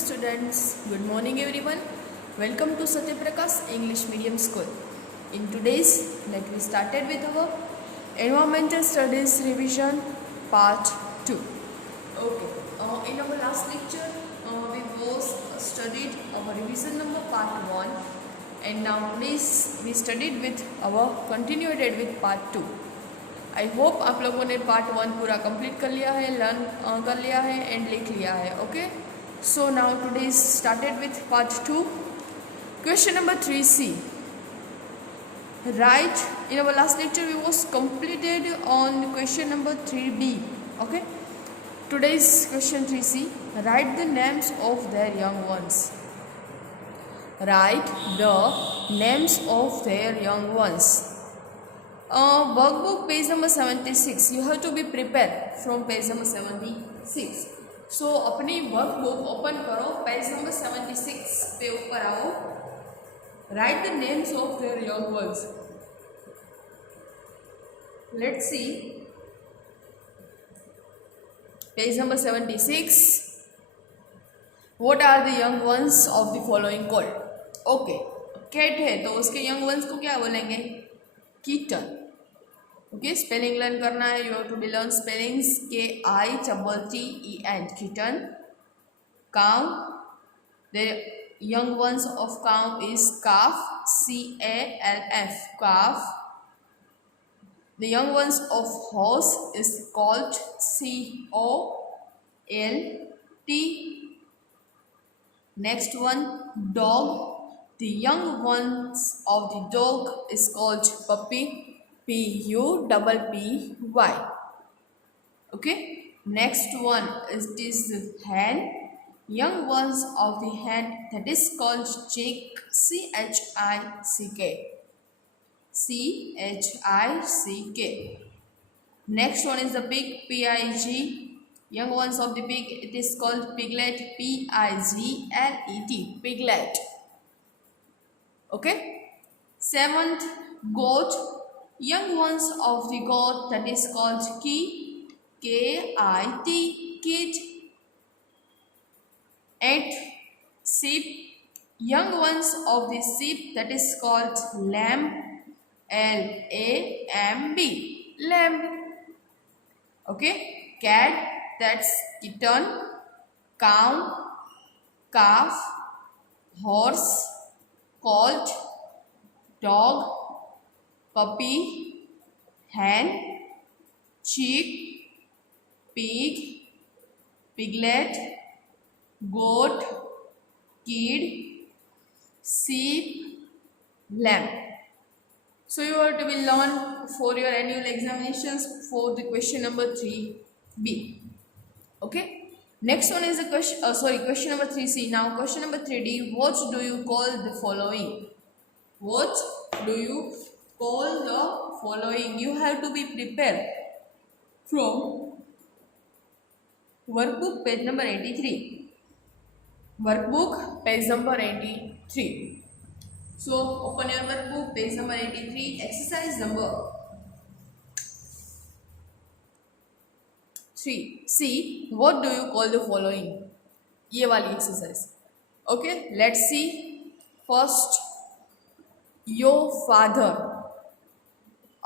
students. Good morning everyone. Welcome to Satyaprakash English Medium School. In today's, we started with our Environmental Studies Revision Part 2. Okay. In our last lecture, we was studied our revision number Part 1, and now today's we studied with our continued with Part 2. I hope आप लोगों ने पार्ट 1 पूरा कंप्लीट कर लिया है, लर्न कर लिया है एंड लिख लिया है. Okay, so now today started with part 2. Question number 3C. Right, in our last lecture we was completed on question number 3B. Okay, today's question 3C. Write the names of their young ones. Write the names of their young ones. Workbook page number 76. You have to be prepared from page number 76. So अपनी workbook open करो, page number 76 पे ऊपर आओ. Right the names of their young once. Let's see page number 76. What are the young ones of the following called? Okay, cat है तो उसके young ones को क्या बोलेंगे? कीटन. ओके, स्पेलिंग लर्न करना है. You have to be learn spellings. KITTEN kitten. Cow, the young ones of cow is calf. CALF calf. The young ones of horse is colt. COLT. Next one, dog. The young ones of the dog is called puppy. PUPPY. Okay, next one is this hen. Young ones of the hen, that is called chick. CHICK. Next one is the pig. PIG. Young ones of the pig, it is called piglet. PIGLET piglet. Okay, seventh, goat. Young ones of the goat, that is called KIT kit. 8, sheep. Young ones of the sheep, that is called lamb. LAMB lamb. Okay, cat, that's kitten. Cow, calf. Horse, colt. Dog, puppy. Hen, chick. Pig, piglet. Goat, kid. Sheep, lamb. So you have to be learn for your annual examinations for the question number 3B. Okay, next one is the question number 3C. Now question number 3D. What do you call the following? What do you call the following? You have to be prepared from workbook page number 83. Workbook page number 83. So open your workbook page number 83. Exercise number 3. See, what do you call the following? ये वाली exercise. Okay, let's see. First, your father.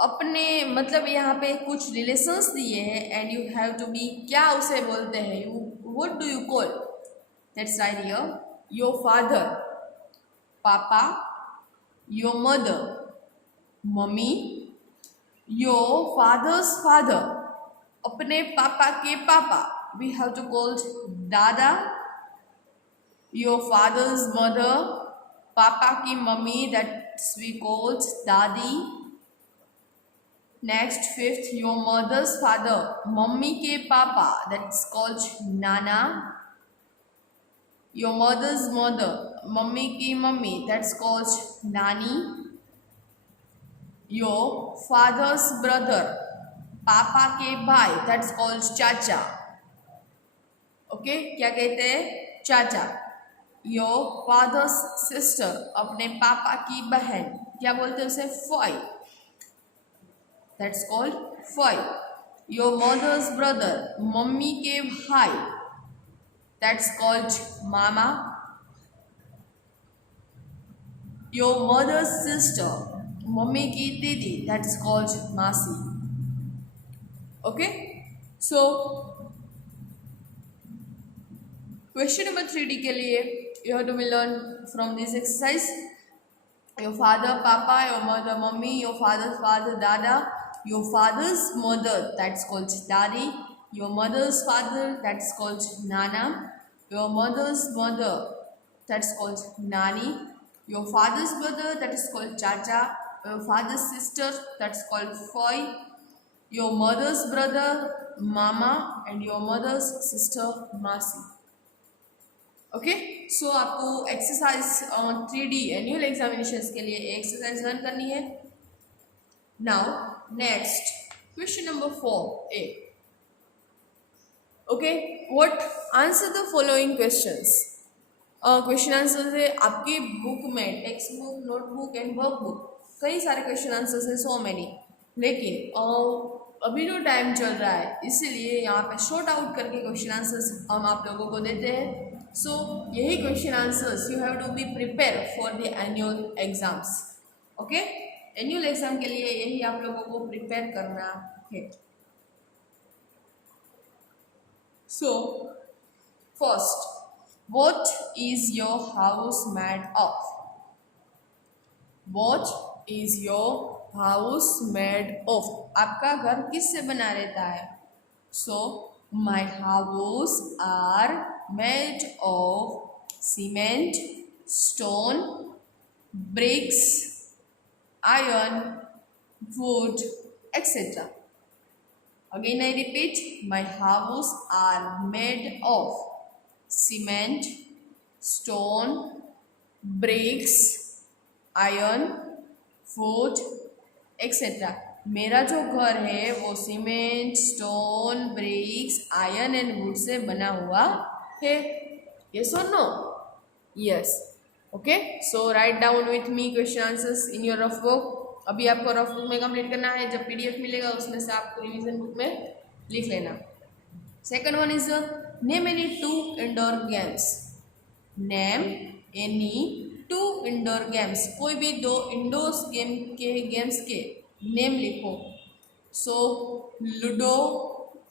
अपने मतलब यहाँ पे कुछ relations दिए हैं and you have to be, क्या उसे बोलते हैं? You, what do you call? That's right here. Your father, papa. Your mother, mummy. Your father's father, अपने पापा के papa, we have to call dada. Your father's mother, papa की mummy, that's we call dadi. Next, fifth, your mother's father, mummy के papa, that's called nana. Your mother's mother, mummy की mummy, that's called नानी. Your father's brother, पापा के भाई, that's called चाचा. Okay, क्या कहते हैं? चाचा. Your father's sister, अपने पापा की बहन, क्या बोलते हैं उसे? Foy. That's called foy. Your mother's brother, mummy के भाई, that's called mama. Your mother's sister, mummy ki didi, that's called masi. Okay, so question number 3D के लिए you have to learn from this exercise. Your father papa, your mother mummy, your father's father dada, your father's mother, that's called daddy, your mother's father, that's called nana, your mother's mother, that's called nani, your father's brother, that is called chacha, your father's sister, that's called foy, your mother's brother mama, and your mother's sister masi. Okay, so आपको exercise 3D annual examinations के लिए exercise learn करनी है. Now next question number 4A. Okay, what answer the following questions. Question answer है आपकी बुक में, text book, notebook and workbook, कई सारे क्वेश्चन आंसर्स हैं, सो मैनी. लेकिन अभी जो टाइम चल रहा है इसलिए यहाँ पे शॉर्ट आउट करके क्वेश्चन आंसर्स हम आप लोगों को देते हैं. सो यही question answers you have to be prepare for the annual exams. Okay, annual exam के लिए यही आप लोगों को प्रिपेयर करना है. So first, what is your house made of. What is your house made of. आपका घर किससे बना रहता है. So my house are made of cement, stone, bricks, iron, wood, etcetera. Again I repeat, my house are made of cement, stone, bricks, iron, wood, etcetera. मेरा जो घर है वो cement, stone, bricks, iron and wood से बना हुआ है. Yes और no. Yes. Okay, so write down with me question answers in your rough book. अभी आपको रफ बुक में कंप्लीट करना है. जब PDF मिलेगा उसमें से आपको रिवीजन बुक में लिख लेना. Second one is name any 2 indoor games. Name any 2 indoor games. कोई भी 2 इंडोर्स गेम्स के नेम लिखो. सो लूडो,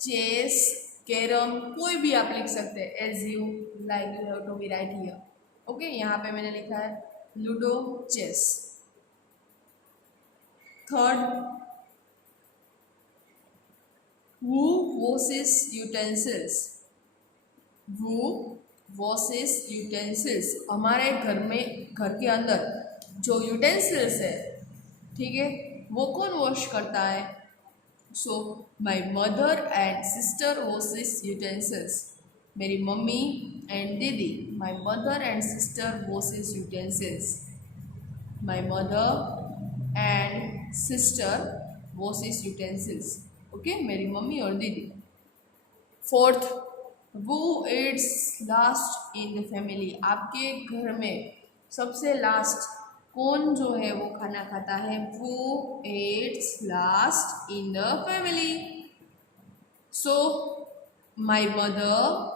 चेस, कैरम, कोई भी आप लिख सकते हैं. As you like, you have to be write here. Okay, यहाँ पे मैंने लिखा है ludo, chess. Third, who washes utensils. who washes utensils. हमारे घर के अंदर जो यूटेंसिल्स है, ठीक है, वो कौन वॉश करता है. So my mother and sister washes utensils. मेरी मम्मी एंड दीदी, my mother and sister washes utensils. My mother and sister washes utensils. Okay, मेरी मम्मी और दीदी. Fourth, who eats last in the family. आपके घर में सबसे लास्ट कौन जो है वो खाना खाता है. वो eats last in the family. So my mother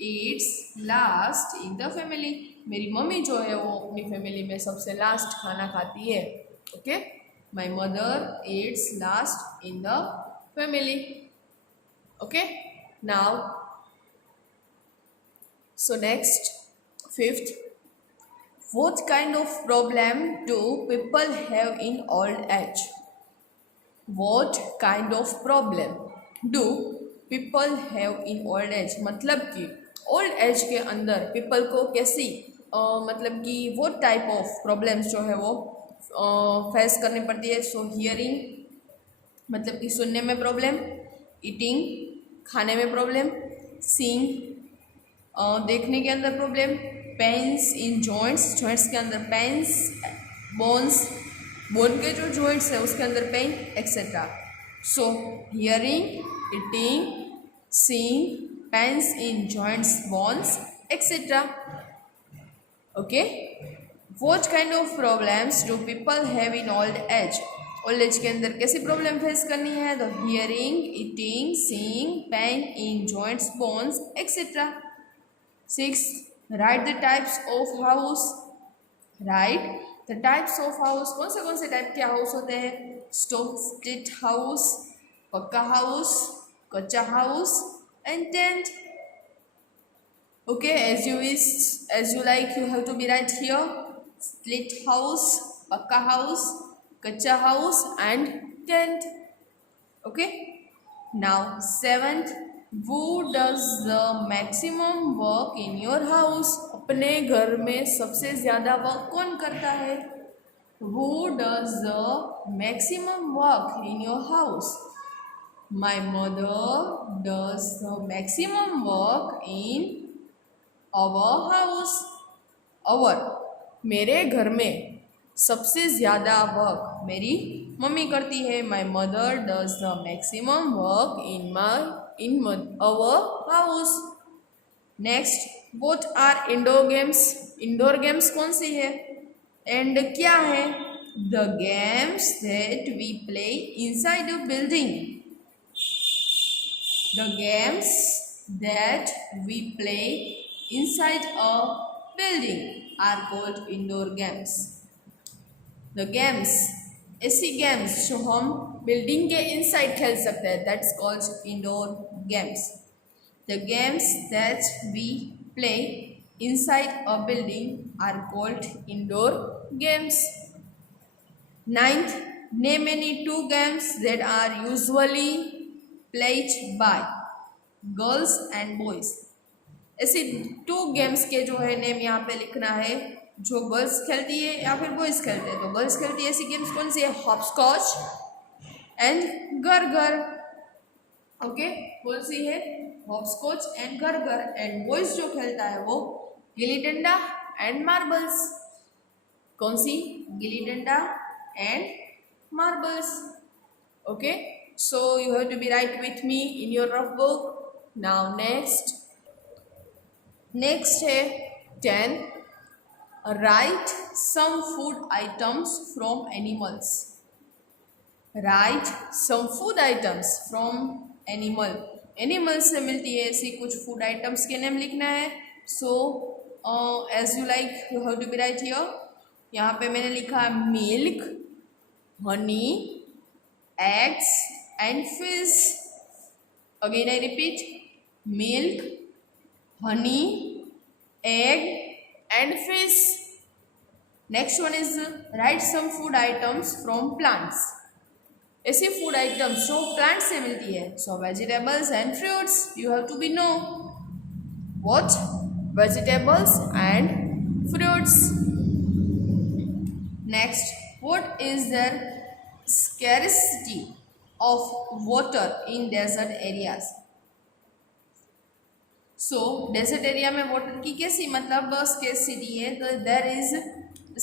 Yeats last in the family. मेरी मम्मी जो है वो अपनी फैमिली में सबसे लास्ट खाना खाती है. Okay, my mother Yeats last in the family. Okay, now so next, fifth, what kind of problem do people have in old age. what kind of problem do people have in old age. मतलब कि old age के अंदर पीपल को कैसी मतलब कि वो type of problems जो है वो फेस करनी पड़ती है. सो हियरिंग मतलब कि सुनने में प्रॉब्लम, ईटिंग खाने में प्रॉब्लम, सीइंग देखने के अंदर प्रॉब्लम, पेन्स इन जॉइंट्स के अंदर पेन्स, बोन के जो जॉइंट्स है उसके अंदर pain, etcetera. So hearing, eating, seeing, pains in joints, bones, etcetera. Okay, what kind of problems do people have in old age. Old age के अंदर कैसी प्रॉब्लम फेस करनी है. The hearing, eating, seeing, pain in joints, bones, etcetera. Sixth, write the types of house. Write the types of house. कौन से टाइप के हाउस होते हैं? स्टोन स्प्लिट हाउस, पक्का हाउस, कच्चा house and tent. Okay, as you wish, as you like, you have to be right here. Split house, pakka house, kacha house and tent. Okay. Now seventh, who does the maximum work in your house? अपने घर में सबसे ज़्यादा वर्क कौन करता है? Who does the maximum work in your house? My mother does the maximum work in our house. our मेरे घर में सबसे ज़्यादा वर्क मेरी मम्मी करती है. My mother does the maximum work in our house. Next, both are indoor games. Indoor games कौन सी है एंड क्या है? The games that we play inside a building. The games that we play inside a building are called indoor games. The games, ऐसी games जो हम बिल्डिंग के inside खेल सकते हैं, that's called indoor games. The games that we play inside a building are called indoor games. Ninth, name any two games that are usually played by girls and boys. ऐसी 2 गेम्स के जो है नेम यहाँ पे लिखना है जो गर्ल्स खेलती है या फिर बॉयज़ खेलते हैं. तो गर्ल्स खेलती है ऐसी गेम्स कौन सी है? हॉपस्कॉच एंड घर घर. ओके, कौन सी है? हॉपस्कॉच एंड घर घर. एंड बॉयज़ जो खेलता है वो गिल्ली डंडा एंड मार्बल्स. कौन सी? Gilli danda and marbles. Okay, so you have to be write with me in your rough book. Now next है 10. Write some food items from animals. Write some food items from animal. Animal से मिलती है ऐसी कुछ food items के name लिखना है. So as you like you have to be write here. यहाँ पे मैंने लिखा है milk, honey, eggs and fish. Again I repeat, milk, honey, egg and fish. Next one is write some food items from plants. ऐसे food items जो plant से मिलती है. So vegetables and fruits. You have to be know what? Vegetables and fruits. Next, what is the scarcity of water in desert areas? So desert area में water की कैसी मतलब scarcity है? तो there is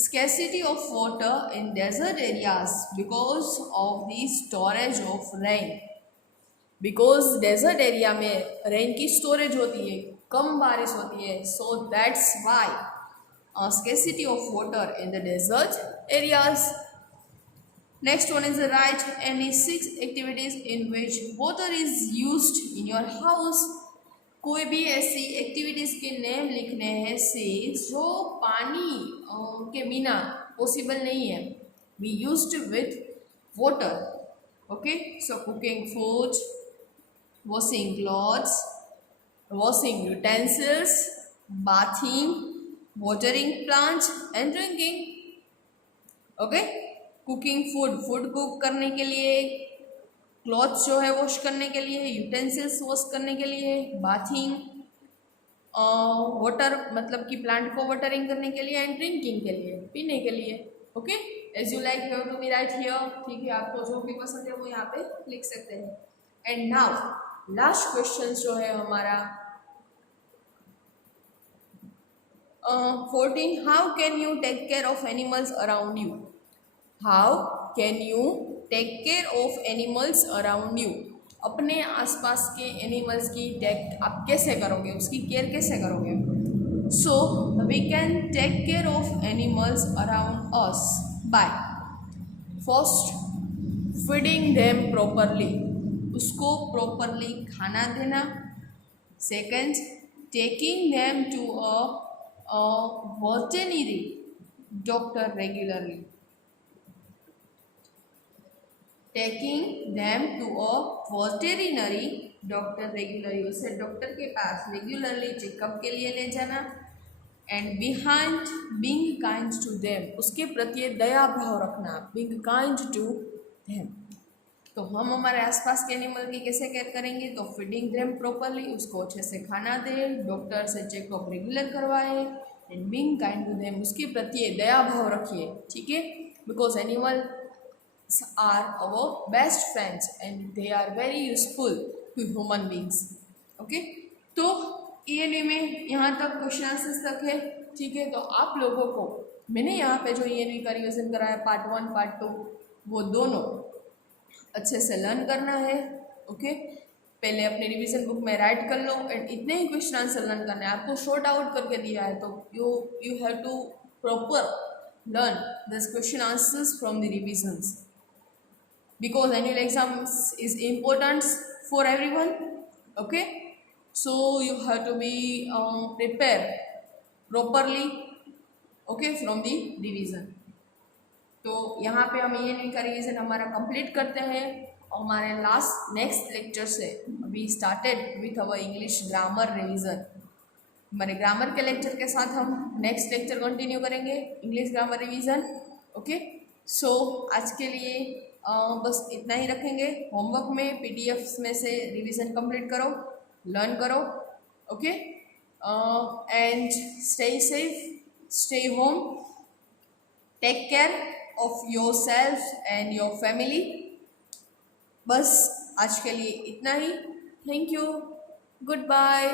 scarcity of water in desert areas because of the storage of rain. Because desert area में rain की storage होती है, कम बारिश होती है. So that's why scarcity of water in the desert areas. Next one is write any 6 activities in which water is used in your house. कोई भी ऐसी एक्टिविटीज़ के नेम लिखने हैं से जो पानी के बिना पॉसिबल नहीं है. We used with water. Okay, so cooking food, washing clothes, washing utensils, bathing, watering plants and drinking. Okay, cooking food cook करने के लिए, क्लॉथ्स जो है वॉश करने के लिए, यूटेंसिल्स वॉश करने के लिए, बाथिंग, वाटर मतलब कि प्लांट को वाटरिंग करने के लिए, एंड ड्रिंकिंग के लिए, पीने के लिए. Okay, as you like you have to be write here. ठीक है, आपको जो भी पसंद है वो यहाँ पे लिख सकते हैं. एंड नाउ लास्ट क्वेश्चन जो है हमारा 14. How can you take care of animals around you. How can you take care of animals around you. अपने आसपास के एनिमल्स की टेक आप कैसे करोगे, उसकी केयर कैसे करोगे? So we can take care of animals around us by first feeding them properly. उसको प्रॉपरली खाना देना. Second, taking them to a veterinary doctor regularly. Taking them to a veterinary doctor regularly, उसे doctor के पास regularly checkup के लिए ले जाना. And behind being kind to them, उसके प्रति दया भाव रखना. Being kind to them. तो हम हमारे आसपास के एनिमल की कैसे केयर करेंगे? तो फीडिंग देम प्रॉपरली, उसको अच्छे से खाना दे, डॉक्टर से चेकअप रेगुलर करवाए. And being kind to them, उसके प्रति दया भाव रखिए. ठीक है, because animal are our best friends and they are very useful to human beings. Okay, तो ENA में यहाँ तक क्वेश्चन आंसर्स तक है. ठीक है, तो आप लोगों को मैंने यहाँ पे जो ENA का रिविजन कराया पार्ट 1 पार्ट 2, वो दोनों अच्छे से लर्न करना है. ओके, पहले अपने रिवीजन बुक में राइट कर लो एंड इतने ही क्वेश्चन आंसर लर्न करने हैं. आपको शॉर्ट आउट करके दिया है तो you have to proper learn this question answers from the revisions. Because annual exams is important for everyone. Okay, so you have to be prepared properly. Okay, from the revision. तो यहाँ पे हम ये का रिविजन हमारा कंप्लीट करते हैं. हमारे नेक्स्ट लेक्चर से we started with our English grammar revision. हमारे ग्रामर के लेक्चर के साथ हम नेक्स्ट लेक्चर कंटिन्यू करेंगे English grammar revision. Okay, so आज के लिए बस इतना ही रखेंगे. होमवर्क में पीडीएफ में से रिवीजन कंप्लीट करो, लर्न करो. Okay, and stay safe, stay home, take care of yourself and your family. बस आज के लिए इतना ही. Thank you, good bye.